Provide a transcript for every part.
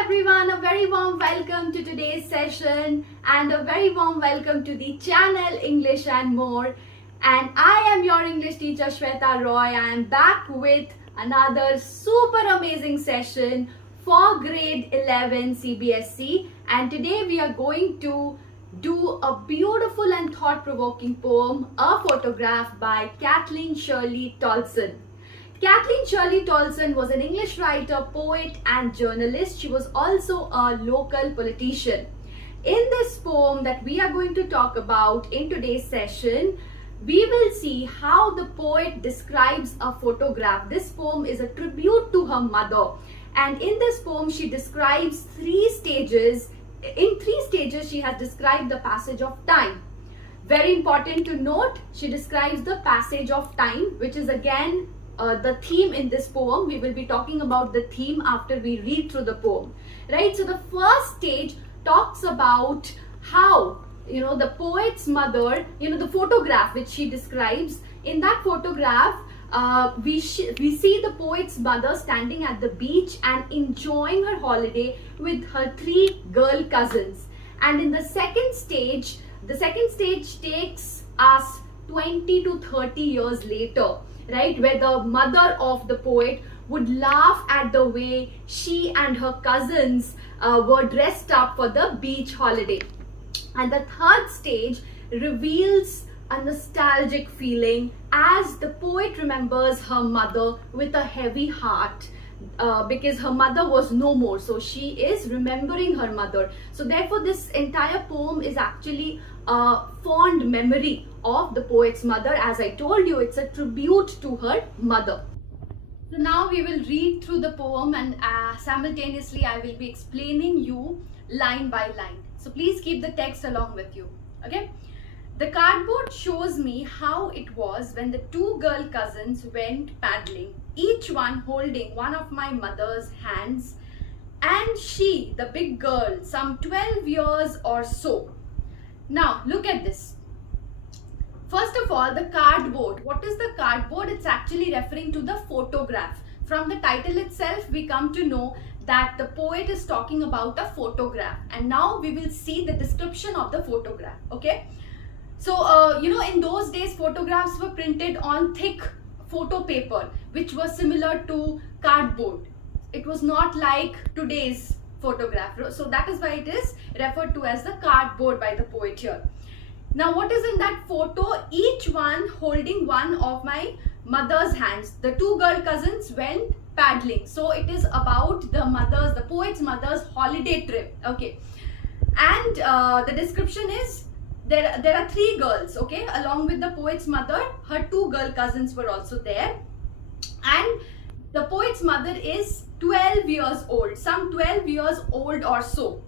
everyone, a very warm welcome to today's session and a very warm welcome to the channel English and More. And I am your English teacher Shweta Roy. I am back with another super amazing session for grade 11 CBSE, and today we are going to do a beautiful and thought-provoking poem, A Photograph by Kathleen Shirley Tolson. Kathleen Shirley Tolson was an English writer, poet and journalist. She was also a local politician. In this poem that we are going to talk about in today's session, we will see how the poet describes a photograph. This poem is a tribute to her mother, and in this poem she describes three stages. In three stages she has described the passage of time. Very important to note, she describes the passage of time, which is again the theme in this poem. We will be talking about the theme after we read through the poem, right? So the first stage talks about how, the poet's mother, the photograph which she describes. In that photograph, we see the poet's mother standing at the beach and enjoying her holiday with her three girl cousins. And in the second stage takes us 20 to 30 years later, right, where the mother of the poet would laugh at the way she and her cousins were dressed up for the beach holiday. And the third stage reveals a nostalgic feeling as the poet remembers her mother with a heavy heart, because her mother was no more, so she is remembering her mother. So therefore this entire poem is actually a fond memory of the poet's mother. As I told you, it's a tribute to her mother. So now we will read through the poem, and simultaneously I will be explaining you line by line. So please keep the text along with you. Okay. The cardboard shows me how it was when the two girl cousins went paddling, each one holding one of my mother's hands, and she, the big girl, some 12 years or so. Now look at this. First of all, the cardboard. What is the cardboard? It's actually referring to the photograph. From the title itself, we come to know that the poet is talking about a photograph. And now we will see the description of the photograph. Okay. So, in those days, photographs were printed on thick photo paper, which was similar to cardboard. It was not like today's photograph. So that is why it is referred to as the cardboard by the poet here. Now, what is in that photo? Each one holding one of my mother's hands. The two girl cousins went paddling. So it is about the poet's mother's holiday trip. Okay. And the description is, there are three girls, okay, along with the poet's mother. Her two girl cousins were also there, and the poet's mother is 12 years old, some 12 years old or so.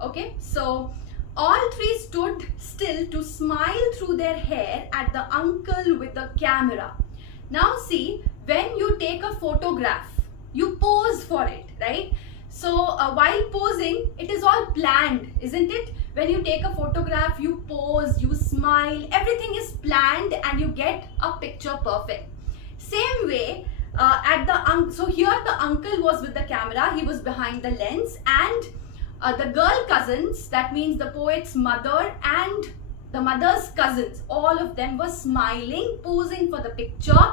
Okay, so all three stood still to smile through their hair at the uncle with the camera. Now see, when you take a photograph, you pose for it, right? So while posing, it is all planned, isn't it? When you take a photograph, you pose, you smile, everything is planned and you get a picture perfect. Same way, so here the uncle was with the camera, he was behind the lens, and the girl cousins, that means the poet's mother and the mother's cousins, all of them were smiling, posing for the picture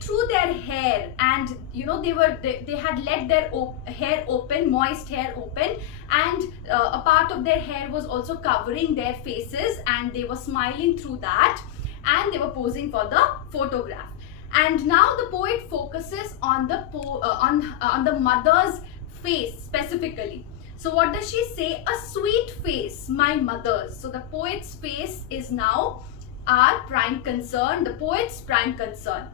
through their hair. And they had let their hair open, moist hair open, and a part of their hair was also covering their faces, and they were smiling through that, and they were posing for the photograph. And now the poet focuses on the mother's face specifically. So what does she say? A sweet face, my mother's. So the poet's face is now our prime concern, the poet's prime concern.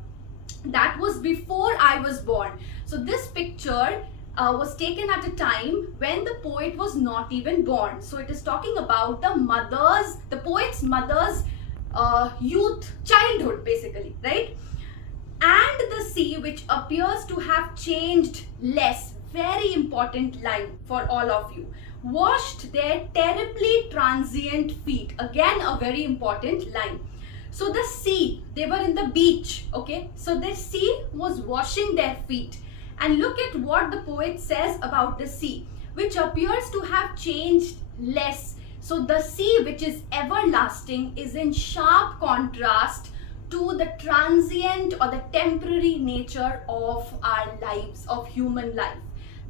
That was before I was born. So this picture was taken at a time when the poet was not even born. So it is talking about the poet's mother's childhood basically, right? And the sea, which appears to have changed less, very important line for all of you, washed their terribly transient feet. Again, a very important line. So the sea, they were in the beach, okay? So the sea was washing their feet, And look at what the poet says about the sea, which appears to have changed less. So the sea, which is everlasting, is in sharp contrast to the transient or the temporary nature of our lives, of human life.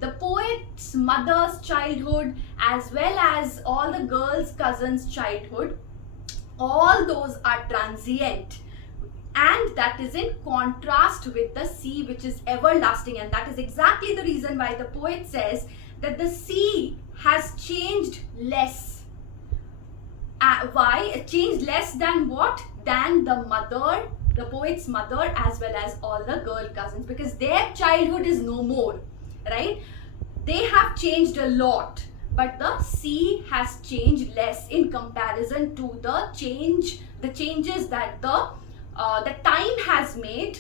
The poet's mother's childhood, as well as all the girls' cousins' childhood, all those are transient, and that is in contrast with the sea, which is everlasting. And that is exactly the reason why the poet says that the sea has changed less. Why? It changed less than what? Than the mother, the poet's mother, as well as all the girl cousins, because their childhood is no more, right? They have changed a lot, but the sea has changed less in comparison to the changes that the time has made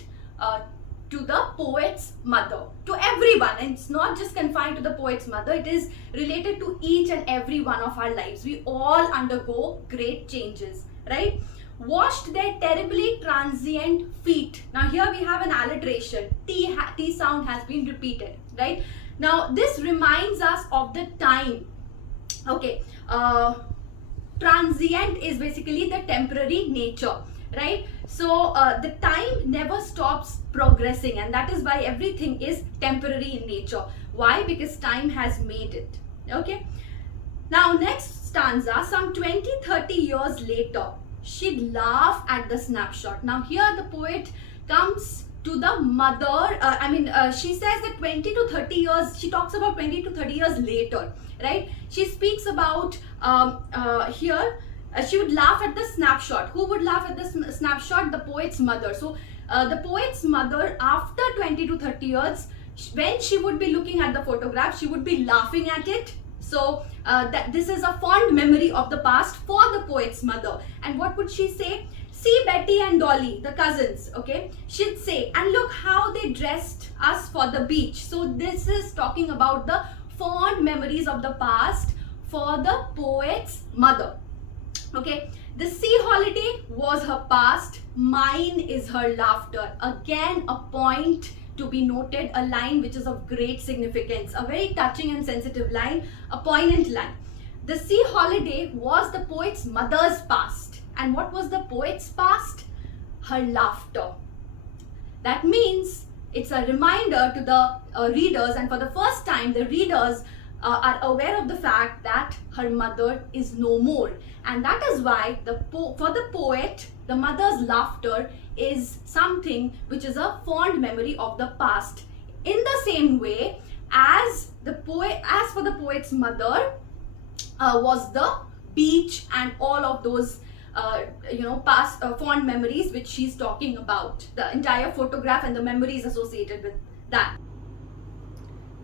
to the poet's mother, to everyone. And it's not just confined to the poet's mother, it is related to each and every one of our lives. We all undergo great changes, right? Washed their terribly transient feet. Now here we have an alliteration. T sound has been repeated, right? Now this reminds us of the time. Okay, transient is basically the temporary nature, right? So the time never stops progressing, and that is why everything is temporary in nature. Why? Because time has made it. Okay. Now next stanza, some 20-30 years later, she'd laugh at the snapshot. Now here the poet comes to the mother. She says that 20 to 30 years, she talks about 20 to 30 years later, right? She speaks about here. She would laugh at the snapshot. Who would laugh at the snapshot? The poet's mother. So the poet's mother, after 20 to 30 years, when she would be looking at the photograph, she would be laughing at it. So that this is a fond memory of the past for the poet's mother. And what would she say? See Betty and Dolly, the cousins, okay? She'd say, and look how they dressed us for the beach. So this is talking about the fond memories of the past for the poet's mother. Okay, the sea holiday was her past, mine is her laughter. Again, a point to be noted, a line which is of great significance, a very touching and sensitive line, a poignant line. The sea holiday was the poet's mother's past. And what was the poet's past? Her laughter. That means it's a reminder to the readers, and for the first time the readers are aware of the fact that her mother is no more. And that is why for the poet, the mother's laughter is something which is a fond memory of the past. In the same way as for the poet's mother was the beach and all of those past fond memories which she's talking about, the entire photograph and the memories associated with that.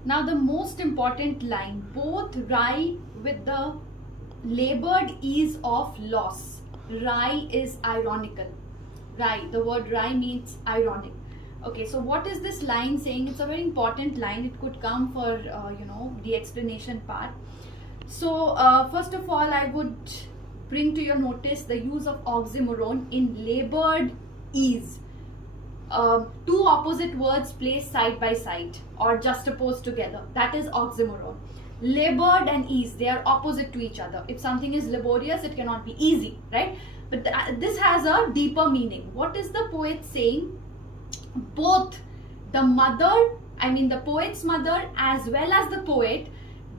Now the most important line, both rye with the labored ease of loss. Rye is ironical. Rye, the word rye means ironic. Okay, so what is this line saying? It's a very important line. It could come for the explanation part. So first of all, I would bring to your notice the use of oxymoron in labored ease. Two opposite words placed side by side or juxtaposed together. That is oxymoron. Labored and ease, they are opposite to each other. If something is laborious, it cannot be easy, right? But this has a deeper meaning. What is the poet saying? Both the mother, the poet's mother as well as the poet,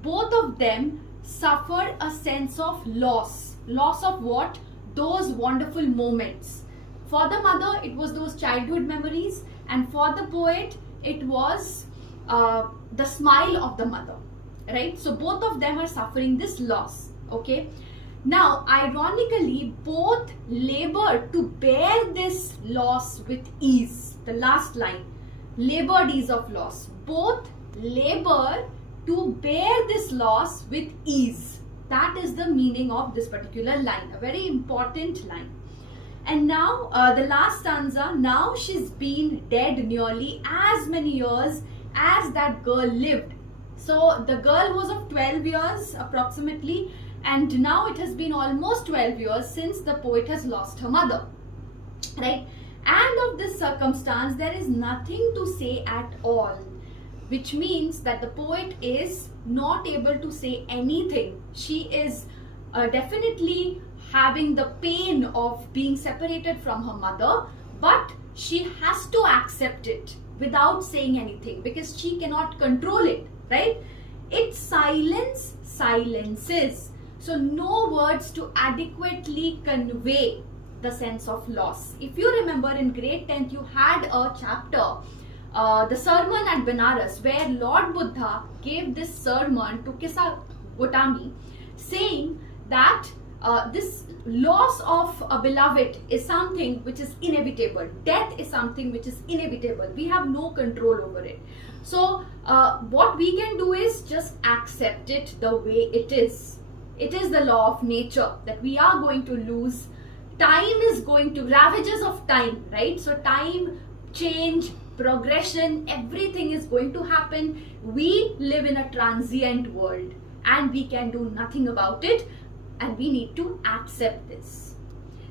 both of them suffered a sense of loss. Loss of what? Those wonderful moments. For the mother, it was those childhood memories, and for the poet, it was the smile of the mother, right? So both of them are suffering this loss, okay? Now, ironically, both labor to bear this loss with ease. The last line, labored ease of loss. Both labor to bear this loss with ease. That is the meaning of this particular line, a very important line. And now the last stanza, now she's been dead nearly as many years as that girl lived. So the girl was of 12 years approximately, and now it has been almost 12 years since the poet has lost her mother, right? And of this circumstance, there is nothing to say at all. which means that the poet is not able to say anything. She is definitely having the pain of being separated from her mother, but she has to accept it without saying anything because she cannot control it, right? Its silence silences. So no words to adequately convey the sense of loss. If you remember, in grade 10th you had a chapter, the sermon at Benares, where Lord Buddha gave this sermon to Kisa Gotami, saying that this loss of a beloved is something which is inevitable. Death is something which is inevitable. We have no control over it. So what we can do is just accept it the way it is. It is the law of nature that we are going to lose. Time is going to, ravages of time, right? So time, change, progression, everything is going to happen. We live in a transient world and we can do nothing about it, and we need to accept this.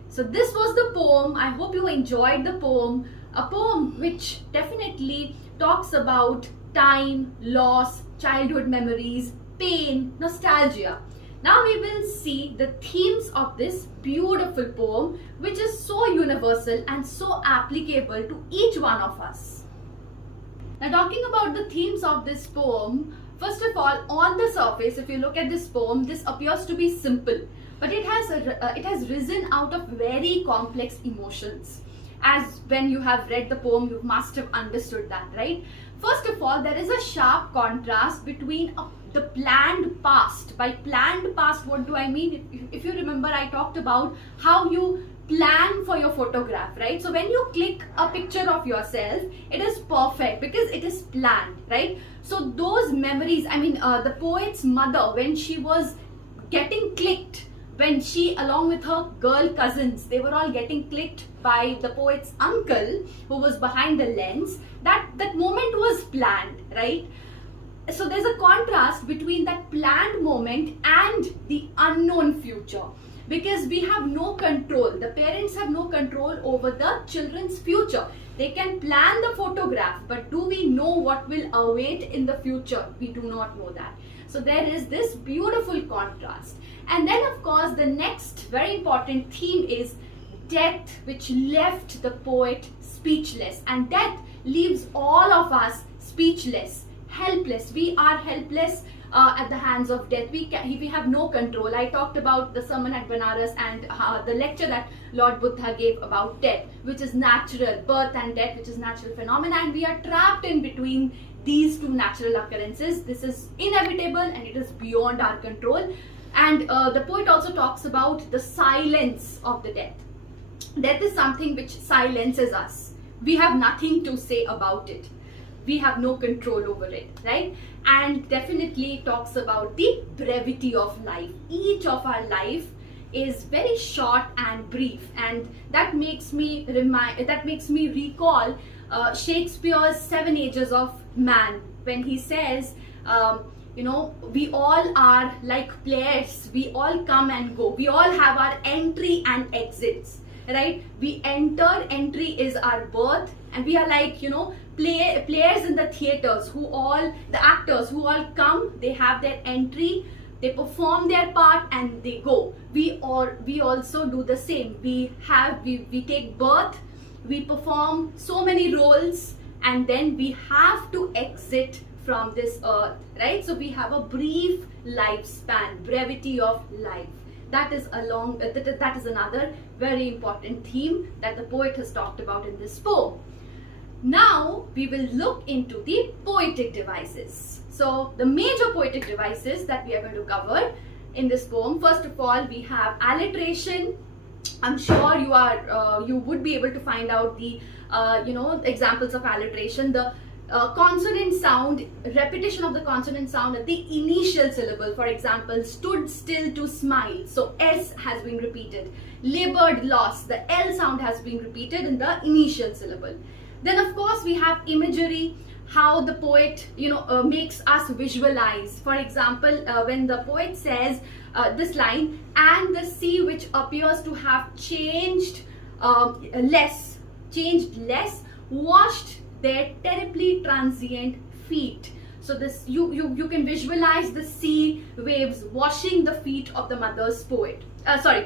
So this was the poem. I hope you enjoyed the poem. A poem which definitely talks about time, loss, childhood memories, pain, nostalgia. Now we will see the themes of this beautiful poem, which is so universal and so applicable to each one of us. Now, talking about the themes of this poem, first of all, on the surface, if you look at this poem, this appears to be simple, but it has risen out of very complex emotions. As when you have read the poem, you must have understood that, right? First of all, there is a sharp contrast between the planned past. By planned past, what do I mean? If you remember, I talked about how you plan for your photograph, right? So when you click a picture of yourself, it is perfect because it is planned, right? So those memories, the poet's mother, when she was getting clicked, when she, along with her girl cousins, they were all getting clicked by the poet's uncle who was behind the lens, that moment was planned, right? So there's a contrast between that planned moment and the unknown future, because we have no control. The parents have no control over the children's future. They can plan the photograph, but do we know what will await in the future? We do not know that. So there is this beautiful contrast. And then, of course, the next very important theme is death, which left the poet speechless. And death leaves all of us speechless, helpless. We are helpless at the hands of death. We have no control. I talked about the sermon at Benares and the lecture that Lord Buddha gave about death, which is natural, birth and death, which is natural phenomena, and we are trapped in between these two natural occurrences. This is inevitable and it is beyond our control. And the poet also talks about the silence of the death. Death is something which silences us. We have nothing to say about it. We have no control over it, right? And definitely talks about the brevity of life. Each of our life is very short and brief, and that makes me recall Shakespeare's 7 Ages of Man, when he says, we all are like players. We all come and go. We all have our entry and exits, right? We enter, entry is our birth, and we are like, players in the theaters the actors who all come, they have their entry, they perform their part and they go. We also do the same. We take birth, we perform so many roles, and then we have to exit from this earth, right? So we have a brief lifespan, brevity of life. That is another very important theme that the poet has talked about in this poem. Now we will look into the poetic devices. So the major poetic devices that we are going to cover in this poem, first of all, we have alliteration. I'm sure you would be able to find out the examples of alliteration. The consonant sound, repetition of the consonant sound at the initial syllable. For example, stood still to smile. So S has been repeated. Labored, lost. The L sound has been repeated in the initial syllable. Then, of course, we have imagery, how the poet, makes us visualize. For example, when the poet says this line, and the sea which appears to have changed less, washed their terribly transient feet. So this you can visualize the sea waves washing the feet of the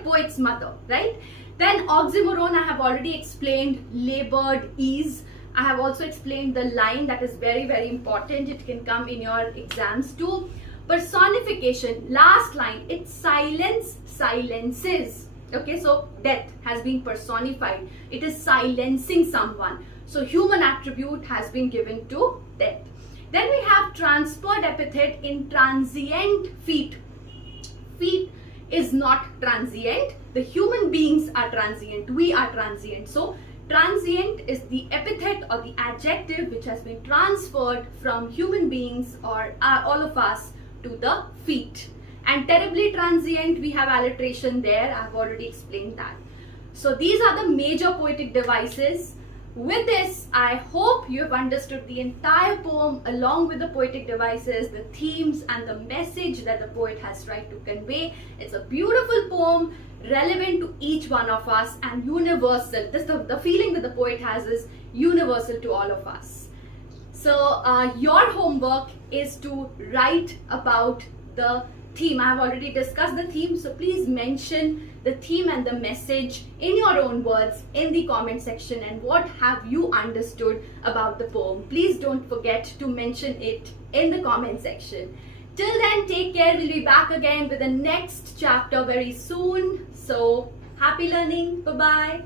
poet's mother, right? Then oxymoron, I have already explained, labored ease. I have also explained the line that is very, very important. It can come in your exams too. Personification, last line, it's silence silences. Okay, so death has been personified. It is silencing someone. So human attribute has been given to death. Then we have transferred epithet in transient feet. Feet is not transient. The human beings are transient. We are transient. So transient is the epithet or the adjective which has been transferred from human beings or all of us to the feet. And terribly transient, we have alliteration there. I have already explained that. So these are the major poetic devices. With this, I hope you have understood the entire poem along with the poetic devices, the themes and the message that the poet has tried to convey. It's a beautiful poem, relevant to each one of us and universal. The feeling that the poet has is universal to all of us. So your homework is to write about the theme. I have already discussed the theme, so please mention the theme and the message in your own words in the comment section, and what have you understood about the poem. Please don't forget to mention it in the comment section. Till then, take care. We'll be back again with the next chapter very soon. So happy learning. Bye-bye.